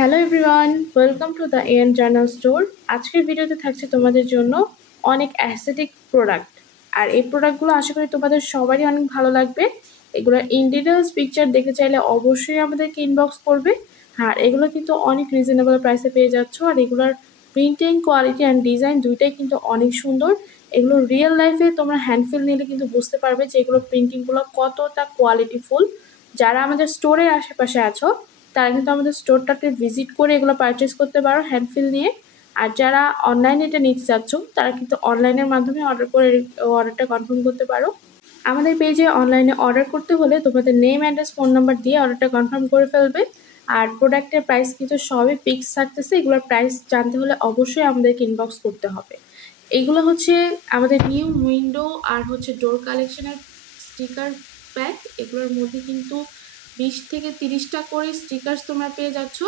Hello everyone, welcome to the AN journal store. আজকের ভিডিওতে থাকছে তোমাদের জন্য অনেক অ্যাস্থেটিক প্রোডাক্ট। আর এই প্রোডাক্টগুলো আশা করি তোমাদের সবারই অনেক ভালো লাগবে। এগুলোর ইন ডিটেলস পিকচার দেখতে চাইলে অবশ্যই আমাদেরকে ইনবক্স করবে। আর এগুলো কিন্তু অনেক রিজনেবল প্রাইসে পেয়ে যাচ্ছ। আর এগুলোর প্রিন্টিং কোয়ালিটি অ্যান্ড ডিজাইন দুইটাই কিন্তু অনেক সুন্দর। এগুলো রিয়েল লাইফে তোমরা হ্যান্ডফিল নিলে কিন্তু বুঝতে পারবে যে এগুলোর প্রিন্টিংগুলো কতটা কোয়ালিটিফুল। যারা আমাদের স্টোরের আশেপাশে আছো তারা কিন্তু আমাদের স্টোরটাতে ভিজিট করে এগুলো পারচেস করতে পারো হ্যান্ডফিল নিয়ে। আর যারা অনলাইনে এটা নিতে চাচ্ছ তারা কিন্তু অনলাইনের মাধ্যমে অর্ডার করে অর্ডারটা কনফার্ম করতে পারো। আমাদের পেজে অনলাইনে অর্ডার করতে হলে তোমাদের নেম অ্যাড্রেস ফোন নাম্বার দিয়ে অর্ডারটা কনফার্ম করে ফেলবে। আর প্রোডাক্টের প্রাইস কিন্তু সবই ফিক্স থাকতেছে। এগুলোর প্রাইস জানতে হলে অবশ্যই আমাদেরকে ইনবক্স করতে হবে। এইগুলো হচ্ছে আমাদের নিউ উইন্ডো আর হচ্ছে ডোর কালেকশনের স্টিকার প্যাক। এগুলোর মধ্যে কিন্তু 20 থেকে 30টা করে স্টিকার্স তোমরা পেয়ে যাচ্ছ।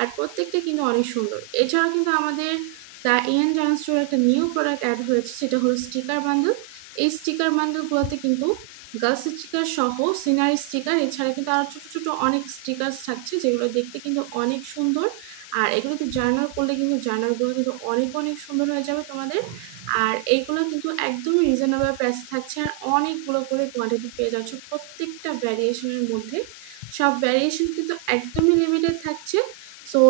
আর প্রত্যেকটা কিন্তু অনেক সুন্দর। এছাড়াও কিন্তু আমাদের দ্য এএন জার্নাল স্টোরে একটা নিউ প্রোডাক্ট অ্যাড হয়েছে, সেটা হলো স্টিকার বান্ডেল। এই স্টিকার বান্ডেলগুলোতে কিন্তু গার্লস স্টিকার সহ সিনারি স্টিকার, এছাড়া কিন্তু আরও ছোটো ছোটো অনেক স্টিকার্স থাকছে যেগুলো দেখতে কিন্তু অনেক সুন্দর। আর এগুলোতে জার্নাল করলে কিন্তু জার্নালগুলো কিন্তু অনেক অনেক সুন্দর হয়ে যাবে তোমাদের। আর এইগুলো কিন্তু একদমই রিজনেবল প্রাইস থাকছে। আর অনেকগুলো করে কোয়ান্টিটি পেয়ে যাচ্ছ প্রত্যেকটা ভ্যারিয়েশনের মধ্যে। সব ভ্যারিয়েশন কিন্তু একদমই লিমিটেড থাকছে। সো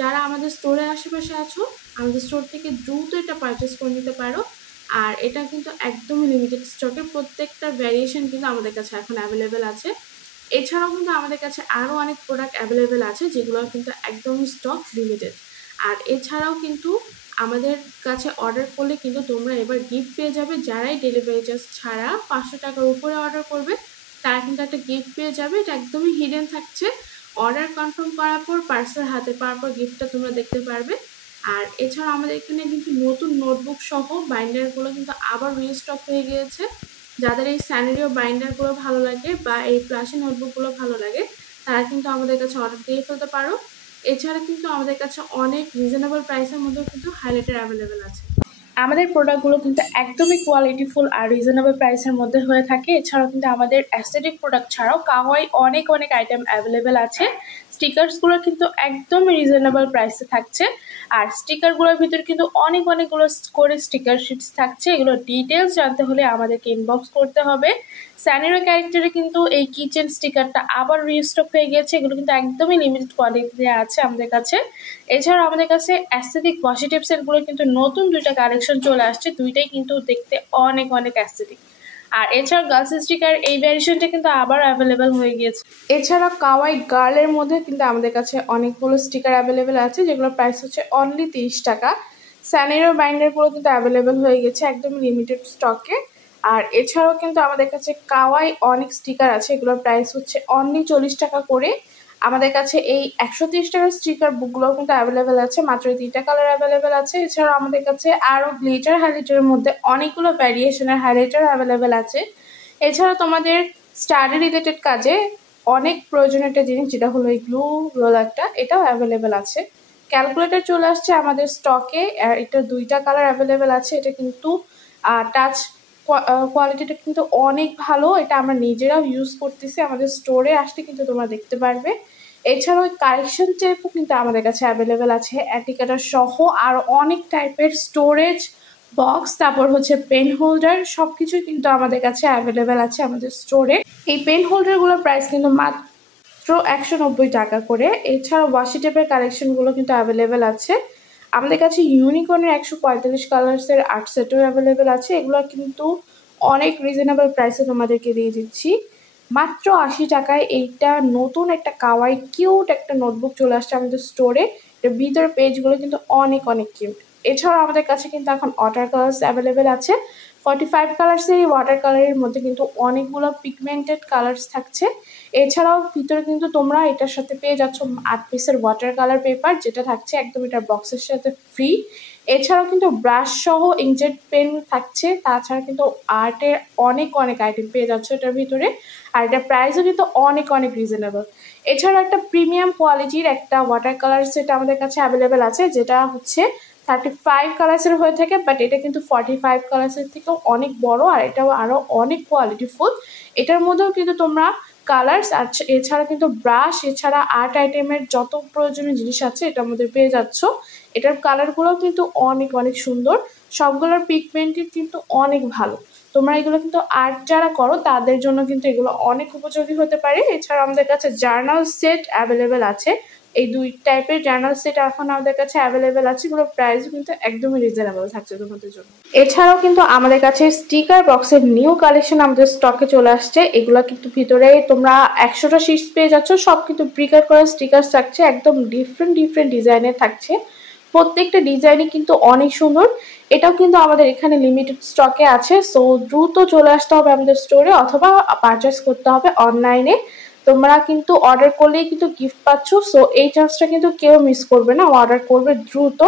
যারা আমাদের স্টোরের আশেপাশে আছো, আমাদের স্টোর থেকে দ্রুত এটা পারচেস করে নিতে পারো। আর এটা কিন্তু একদমই লিমিটেড স্টকের প্রত্যেকটা ভ্যারিয়েশন কিন্তু আমাদের কাছে এখন অ্যাভেলেবেল আছে। এছাড়াও কিন্তু আমাদের কাছে আরও অনেক প্রোডাক্ট অ্যাভেলেবেল আছে যেগুলো কিন্তু একদমই স্টক লিমিটেড। আর এছাড়াও কিন্তু আমাদের কাছে অর্ডার করলে কিন্তু তোমরা এবার গিফট পেয়ে যাবে। যারাই ডেলিভারি চার্জ ছাড়া 500 টাকার উপরে অর্ডার করবে তারা কিন্তু একটা গিফট পেয়ে যাবে। এটা একদমই হিডেন থাকছে। অর্ডার কনফার্ম করার পর পার্সেল হাতে পাওয়ার পর গিফটটা তোমরা দেখতে পারবে। আর এছাড়া আমাদের এখানে কিন্তু নতুন নোটবুক সহ বাইন্ডারগুলো কিন্তু আবার রিস্টক হয়ে গিয়েছে। যাদের এই স্যানিরিও বাইন্ডারগুলো ভালো লাগে বা এই প্লাসি নোটবুকগুলো ভালো লাগে তারা কিন্তু আমাদের কাছে অর্ডার দিয়ে ফেলতে পারো। এছাড়া কিন্তু আমাদের কাছে অনেক রিজনেবল প্রাইসের মধ্যেও কিন্তু হাইলাইটার অ্যাভেলেবেল আছে। আমাদের প্রোডাক্টগুলো কিন্তু একদমই কোয়ালিটিফুল আর রিজনেবল প্রাইসের মধ্যে হয়ে থাকে। এছাড়াও কিন্তু আমাদের অ্যাস্থেটিক প্রোডাক্ট ছাড়াও কাওয়াই অনেক অনেক আইটেম অ্যাভেলেবেল আছে। স্টিকার্সগুলো কিন্তু একদমই রিজনেবল প্রাইসে থাকছে। আর স্টিকারগুলোর ভিতরে কিন্তু অনেক অনেকগুলো করে স্টিকার শিটস থাকছে। এগুলো ডিটেলস জানতে হলে আমাদেরকে ইনবক্স করতে হবে। স্যানিরো ক্যারেক্টারে কিন্তু এই কিচেন স্টিকারটা আবার রিস্টক হয়ে গিয়েছে। এগুলো কিন্তু একদমই লিমিটেড কোয়ান্টিটিতে আছে আমাদের কাছে। এছাড়াও আমাদের কাছে অ্যাস্থেটিক ওয়াশি টিপসেরগুলো কিন্তু নতুন দুইটা কালেকশন চলে আসছে, দুইটাই কিন্তু দেখতে অনেক অনেক অ্যাস্থেটিক। আর এছাড়াও গার্লস স্টিকার এই ভ্যারিয়েশনটা কিন্তু আবার অ্যাভেলেবেল হয়ে গিয়েছে। এছাড়া কাওয়াই গার্লের মধ্যে কিন্তু আমাদের কাছে অনেকগুলো স্টিকার অ্যাভেলেবেল আছে যেগুলোর প্রাইস হচ্ছে অনলি 30 টাকা। স্যানিরো বাইন্ডারগুলো কিন্তু অ্যাভেলেবেল হয়ে গেছে একদম লিমিটেড স্টকে। আর এছাড়াও কিন্তু আমাদের কাছে কাওয়াই অনেক স্টিকার আছে, এগুলোর প্রাইস হচ্ছে অনলি 40 টাকা করে। আমাদের কাছে এই 130 টাকার স্টিকার বুকগুলোও কিন্তু অ্যাভেলেবেল আছে, মাত্র 3টা কালার অ্যাভেলেবেল আছে। এছাড়াও আমাদের কাছে আরও গ্লিটার হাইলাইটারের মধ্যে অনেকগুলো ভ্যারিয়েশনের হাইলাইটার অ্যাভেলেবেল আছে। এছাড়া তোমাদের স্টাডি রিলেটেড কাজে অনেক প্রয়োজনীয় একটা জিনিস যেটা হলো এই গ্লু রোলারটা, এটাও অ্যাভেলেবেল আছে। ক্যালকুলেটর চলে আসছে আমাদের স্টকে, আর এটা 2টা কালার অ্যাভেলেবেল আছে। এটা কিন্তু টাচ কোয়ালিটিটা কিন্তু অনেক ভালো, এটা আমরা নিজেরাও ইউজ করতেছি। আমাদের স্টোরে আসলে কিন্তু তোমরা দেখতে পারবে। এছাড়াও কারেকশন টেপও কিন্তু আমাদের কাছে অ্যাভেলেবেল আছে অ্যান্টিকাটার সহ। আর অনেক টাইপের স্টোরেজ বক্স, তারপর হচ্ছে পেন হোল্ডার, সব কিছুই কিন্তু আমাদের কাছে অ্যাভেলেবেল আছে আমাদের স্টোরে। এই পেন হোল্ডারগুলোর প্রাইস কিন্তু মাত্র 190 টাকা করে। এছাড়াও ওয়াশি টেপের কালেকশনগুলো কিন্তু অ্যাভেলেবেল আছে আমাদের কাছে। ইউনিকর্নের 145 কালার্সের 8 সেটও অ্যাভেলেবেল আছে। এগুলো কিন্তু অনেক রিজনেবল প্রাইসে তোমাদেরকে দিয়ে দিচ্ছি মাত্র 80 টাকায়। এইটা নতুন একটা কাওয়াই কিউট একটা নোটবুক চলে আসছে আমাদের স্টোরে। এর ভিতরে পেজগুলো কিন্তু অনেক অনেক কিউট। এছাড়াও আমাদের কাছে কিন্তু এখন ওয়াটার কালার্স অ্যাভেলেবেল আছে। 45 কালার্সের এই ওয়াটার কালারের মধ্যে কিন্তু অনেকগুলো পিগমেন্টেড কালার্স থাকছে। এছাড়াও ভিতরে কিন্তু তোমরা এটার সাথে পেয়ে যাচ্ছ 8 পিসের ওয়াটার কালার পেপার, যেটা থাকছে একদম এটার বক্সের সাথে ফ্রি। এছাড়াও কিন্তু ব্রাশ সহ ইঙ্কজেট পেন থাকছে। তাছাড়া কিন্তু আর্টের অনেক অনেক আইটেম পেয়ে যাচ্ছে এটার ভিতরে। আর এটার প্রাইসও কিন্তু অনেক অনেক রিজনেবল। এছাড়াও একটা প্রিমিয়াম কোয়ালিটির একটা ওয়াটার কালার সেট আমাদের কাছে অ্যাভেলেবেল আছে, যেটা হচ্ছে 35 কালার্সের হয়ে থাকে, বাট এটা কিন্তু 45 কালার্সের থেকেও অনেক বড়। আর এটাও আরও অনেক কোয়ালিটিফুল। এটার মধ্যেও কিন্তু তোমরা কালার্স। আর এছাড়া কিন্তু ব্রাশ, এছাড়া আর্ট আইটেমের যত প্রয়োজনীয় জিনিস আছে এটার মধ্যে পেয়ে যাচ্ছ। এটার কালারগুলোও কিন্তু অনেক অনেক সুন্দর, সবগুলোর পিগমেন্টেড কিন্তু অনেক ভালো। তোমরা এগুলো কিন্তু আর্ট যারা করো তাদের জন্য কিন্তু এগুলো অনেক উপযোগী হতে পারে। এছাড়া আমাদের কাছে জার্নাল সেট অ্যাভেলেবেল আছে, এই দুই টাইপের জার্নাল সেট এখন আমাদের কাছে অ্যাভেলেবেল আছে। এগুলোর প্রাইস কিন্তু একদমই রিজনেবল থাকছে তোমাদের জন্য। এছাড়াও কিন্তু আমাদের কাছে স্টিকার বক্সের নিউ কালেকশন আমাদের স্টকে চলে আসছে। এগুলো কিন্তু ভিতরে তোমরা 100টা শিটস পেয়ে যাচ্ছ, সব কিন্তু প্রিকাট করা স্টিকার থাকছে, একদম ডিফারেন্ট ডিফারেন্ট ডিজাইনের থাকছে। প্রত্যেকটা ডিজাইনই কিন্তু অনেক সুন্দর। এটাও কিন্তু আমাদের এখানে লিমিটেড স্টকে আছে, সো দ্রুত চলে আসতে হবে আমাদের স্টোরে অথবা পারচেস করতে হবে অনলাইনে। তোমরা কিন্তু অর্ডার করলেই কিন্তু গিফট পাচ্ছ, সো এই চান্সটা কিন্তু কেউ মিস করবে না, অর্ডার করবে দ্রুত।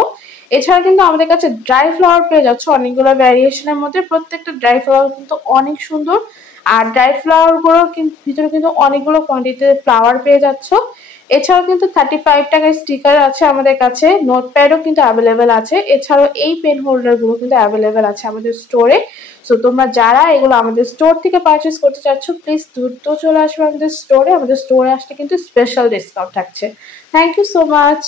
এছাড়া কিন্তু আমাদের কাছে ড্রাই ফ্লাওয়ার পেয়ে যাচ্ছে অনেকগুলো ভ্যারিয়েশনের মধ্যে, প্রত্যেকটা ড্রাই ফ্লাওয়ার কিন্তু অনেক সুন্দর। আর ড্রাই ফ্লাওয়ার গুলো কিন্তু ভিতরে কিন্তু অনেকগুলো কোয়ান্টিটিতে ফ্লাওয়ার পেয়ে যাচ্ছ। এছাড়াও কিন্তু 35 টাকার স্টিকার আছে আমাদের কাছে, নোটপ্যাডও কিন্তু অ্যাভেলেবেল আছে। এছাড়াও এই পেন হোল্ডার গুলো কিন্তু অ্যাভেলেবেল আছে আমাদের স্টোরে। সো তোমরা যারা এগুলো আমাদের স্টোর থেকে পারচেস করতে চাচ্ছ প্লিজ দ্রুত চলে আসবে আমাদের স্টোরে। আমাদের স্টোরে আসলে কিন্তু স্পেশাল ডিসকাউন্ট থাকছে। Thank you so much.